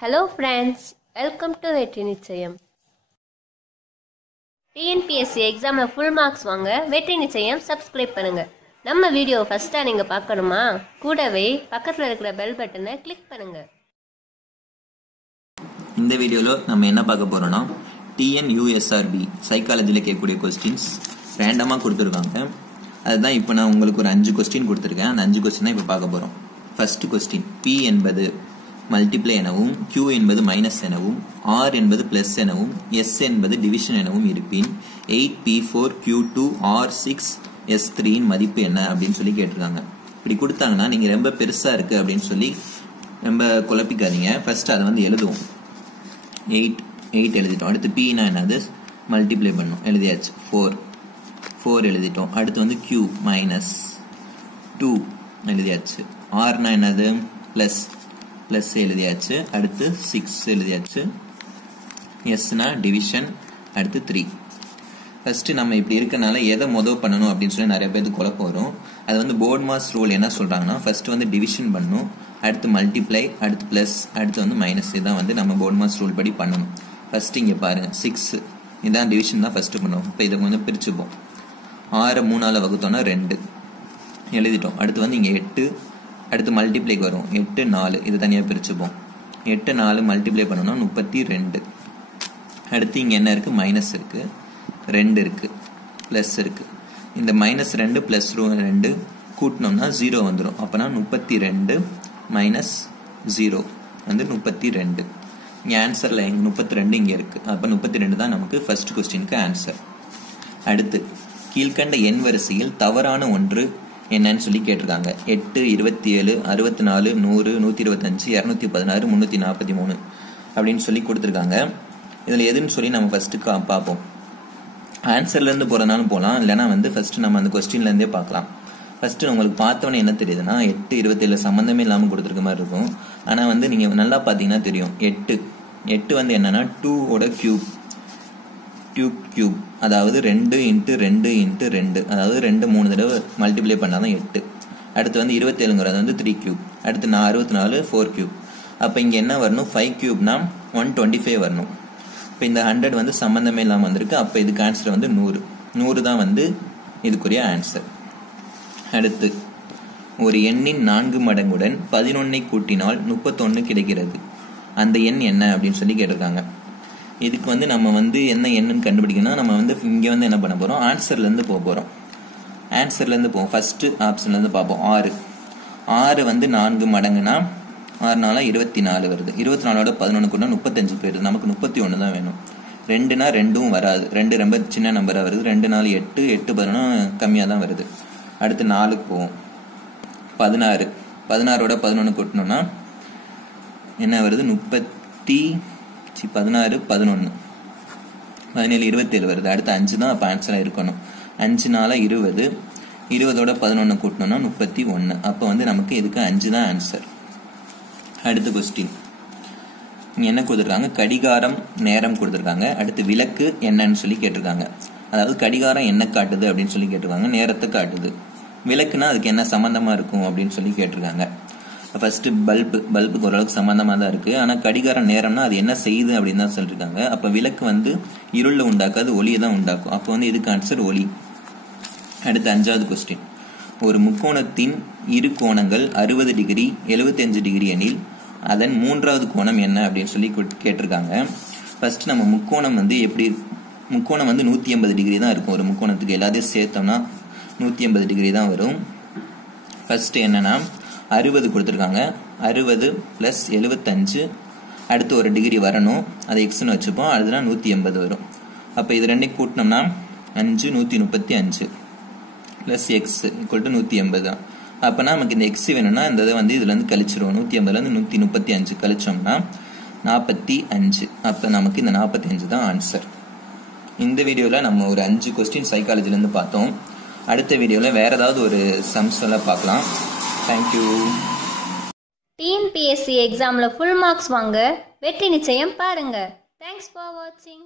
Hello friends, welcome to வெற்றி நிச்சயம். TNPSC எக்ஸாம்ல ஃபுல் மார்க்ஸ் வாங்க வெற்றி நிச்சயம் சப்ஸ்கிரைப் பண்ணுங்க. நம்ம வீடியோ ஃபர்ஸ்டா நீங்க பார்க்கணுமா? கூடவே பக்கத்துல இருக்கிற பெல் பட்டனை கிளிக் பண்ணுங்க. இந்த வீடியோல நம்ம என்ன பார்க்க போறோம்னா TNUSRB சைக்காலஜில கேட்கக்கூடிய क्वेश्चंस ரேண்டமா கொடுத்திருக்காங்க. அதுதான் இப்போ நான் உங்களுக்கு ஒரு 5 क्वेश्चन கொடுத்திருக்கேன். அந்த 5 क्वेश्चन தான் இப்போ பார்க்க போறோம். ஃபர்ஸ்ட் क्वेश्चन P என்பது மல்டிப்ளை எனவும் Q என்பது மைனஸ் எனவும் R என்பது பிளஸ் எனவும் S என்பது டிவிஷன் எனவும் இருப்பின் 8P4Q2 R6 S3 இன் மதிப்பு என்ன அப்படின்னு சொல்லி கேட்டிருக்காங்க. இப்படி கொடுத்தாங்கன்னா நீங்க ரொம்ப பெருசா இருக்கு அப்படின்னு சொல்லி ரொம்ப குழப்பிக்காதீங்க. ஃபர்ஸ்ட் அதை வந்து எழுதுவோம். 8 எழுதிட்டோம். அடுத்து P னா என்னது மல்டிப்ளை பண்ணும் எழுதியாச்சு. 4 எழுதிட்டோம். அடுத்து வந்து Q மைனஸ் 2 எழுதியாச்சு. R னா என்னது பிளஸ் எழுதியாச்சு. அடுத்து 6 எழுதியாச்சு. S னா டிவிஷன். அடுத்து 3. ஃபர்ஸ்ட் நம்ம இப்படி இருக்கனால எதை முதல் பண்ணணும் அப்படின்னு சொல்லி நிறைய பேருக்கு குழப்பம் வரும். அது வந்து போர்ட்மாஸ் ரூல் என்ன சொல்றாங்கன்னா ஃபர்ஸ்ட் வந்து டிவிஷன் பண்ணணும், அடுத்து மல்டிப்ளை, அடுத்து பிளஸ், அடுத்து வந்து மைனஸ். இதான் வந்து நம்ம போர்ட்மாஸ் ரூல் படி பண்ணணும். ஃபர்ஸ்ட் இங்க பாருங்க 6 இதான் டிவிஷன் தான் ஃபர்ஸ்ட் பண்ணுவோம். இப்போ இதை கொஞ்சம் பிரிச்சுப்போம். 6 3ஆல வகுத்தோம்னா 2 எழுதிட்டோம். அடுத்து வந்து இங்க 8, அடுத்து மல்டிப்ளைக்கு வரும் 8 4 இது தனியா பிரிச்சுப்போம். 8 4 மல்டிப்ளை பண்ணோம்னா 32. அடுத்து இங்க என்ன இருக்கு மைனஸ் இருக்கு, 2 இருக்கு, பிளஸ் இருக்கு. இந்த மைனஸ் 2 பிளஸ் 2 கூட்டினோம்னா 0 வந்துடும். அப்பனா 32 மைனஸ் 0 வந்து 32. இங்க ஆன்சர்ல 32 இங்க இருக்கு. அப்ப 32 தான் நமக்கு ஃபர்ஸ்ட் क्वेश्चनக்கு ஆன்சர். அடுத்து கீழ்கண்ட எண் வரிசையில் தவறான ஒன்று என்னன்னு சொல்லி கேட்டிருக்காங்க. 8 27 64 100 125 216 343 அப்படின்னு சொல்லி கொடுத்துருக்காங்க. இதுல எதுன்னு சொல்லி நம்ம ஃபர்ஸ்ட் பார்ப்போம். ஆன்சர்ல இருந்து போறதுனாலும் போகலாம், இல்லைன்னா வந்து ஃபர்ஸ்ட் நம்ம அந்த கொஸ்டின்ல இருந்தே பார்க்கலாம். ஃபர்ஸ்ட் உங்களுக்கு பார்த்தோன்னே என்ன தெரியுதுன்னா 8 27 சம்பந்தமே இல்லாம கொடுத்துருக்க மாதிரி இருக்கும். ஆனா வந்து நீங்க நல்லா பாத்தீங்கன்னா தெரியும் 8 வந்து என்னன்னா 2 ஓட கியூப், அதாவது 2 × 2 × 2, அதாவது 2 3 தடவை மல்டிப்ளை பண்ணாதான் 8. அடுத்து வந்து 27ங்கிறது வந்து 3 கியூப். அடுத்து 64 4 கியூப். அப்ப இங்க என்ன வரணும் 5 கியூப்னா 125 வரணும். இப்ப இந்த 100 வந்து சம்பந்தமே இல்லாம வந்திருக்கு. அப்ப இதுக்கு ஆன்சர் வந்து 100 தான் வந்து இதுக்குரிய ஆன்சர். அடுத்து ஒரு எண்ணின் 4 மடங்குடன் 11 கூட்டினால் 31 கிடைக்கிறது. அந்த எண் என்ன அப்படின்னு சொல்லி கேட்டிருக்காங்க. இதுக்கு வந்து நம்ம வந்து என்ன எண்ணுன்னு கண்டுபிடிக்கணும். நம்ம வந்து இங்க வந்து என்ன பண்ண போறோம், ஆன்சர்ல இருந்து போக போறோம். ஆன்சர்ல இருந்து போவோம். ஃபர்ஸ்ட் ஆப்ஷன்ல இருந்து பார்ப்போம். 6 வந்து 4 மடங்குனா 6 நாளா 24 வருது. 24ஓட 11 கூட 35 போயிடுது. நமக்கு 31 தான் வேணும். 2னா 2ம் வராது. 2 ரொம்ப சின்ன நம்பரா வருது. 2 4 8 8 11 கம்மியா தான் வருது. அடுத்து 4க்கு போவோம். 16ஓட 11 கூட்டணும்னா என்ன வருது 16 11 17 27 வருது. அடுத்து 5 தான் அப்ப ஆன்சரா இருக்கணும். 5 நாளா 20, 20ஓட 11 கூட்டணும்னா 31. அப்ப வந்து நமக்கு இதுக்கு 5 தான் ஆன்சர். அடுத்த क्वेश्चन இங்க என்ன கொடுத்திருக்காங்க, கடிகாரம் நேரம் கொடுத்திருக்காங்க. அடுத்து விளக்கு என்னன்னு சொல்லி கேட்டிருக்காங்க. அதாவது கடிகாரம் என்ன காட்டுது அப்படின்னு சொல்லி கேட்டிருக்காங்க, நேரத்தை காட்டுது. விளக்குனா அதுக்கு என்ன சம்பந்தமா இருக்கும் அப்படின்னு சொல்லி கேட்டிருக்காங்க. ஃபர்ஸ்ட் பல்புக்கு ஓரளவுக்கு சம்பந்தமா தான் இருக்கு. ஆனா கடிகாரம் நேரம்னா அது என்ன செய்யுது அப்படின்னு தான் சொல்லிருக்காங்க. அப்ப விளக்கு வந்து இருள உண்டாக்காது, ஒளியை தான் உண்டாக்கும். அப்ப வந்து இதுக்கு ஆன்சர் ஒளி. அடுத்து 5வது क्वेश्चन, ஒரு முக்கோணத்தின் இரு கோணங்கள் 60 டிகிரி 75 டிகிரி எனில் அதன் 3வது கோணம் என்ன அப்படின்னு சொல்லி கேட்டிருக்காங்க. ஃபர்ஸ்ட் நம்ம முக்கோணம் வந்து எப்படி, முக்கோணம் வந்து 180 டிகிரி தான் இருக்கும். ஒரு முக்கோணத்துக்கு எல்லாத்தையும் சேர்த்தோம்னா 180 டிகிரி தான் வரும். ஃபர்ஸ்ட் என்னன்னா 60 கொடுத்துருக்காங்க. 60 பிளஸ் 75, அடுத்து ஒரு டிகிரி வரணும், அதை எக்ஸ்னு வச்சுப்போம். அதுனா 180 வரும். அப்ப இது ரெண்டையும் கூட்டினோம்னா 5 135 பிளஸ் எக்ஸ் ஈக்குவல் டு 180 தான். அப்பனா நமக்கு இந்த எக்ஸ் வேணும்னா இந்த இதை வந்து இதுல இருந்து கழிச்சிருவோம். 180ல இருந்து 135 கழிச்சோம்னா 45. அப்ப நமக்கு இந்த 45 தான் ஆன்சர். இந்த வீடியோல நம்ம ஒரு 5 क्वेश्चन சைக்காலஜில இருந்து பார்த்தோம். அடுத்த வீடியோல வேற ஏதாவது ஒரு சம்ஸ் எல்லாம் பார்க்கலாம். தேங்க்யூ. TNPSC எக்ஸாம்ல ஃபுல் மார்க்ஸ் வாங்க வெற்றி நிச்சயம் பாருங்க. தேங்க்ஸ் ஃபார் வாட்சிங்.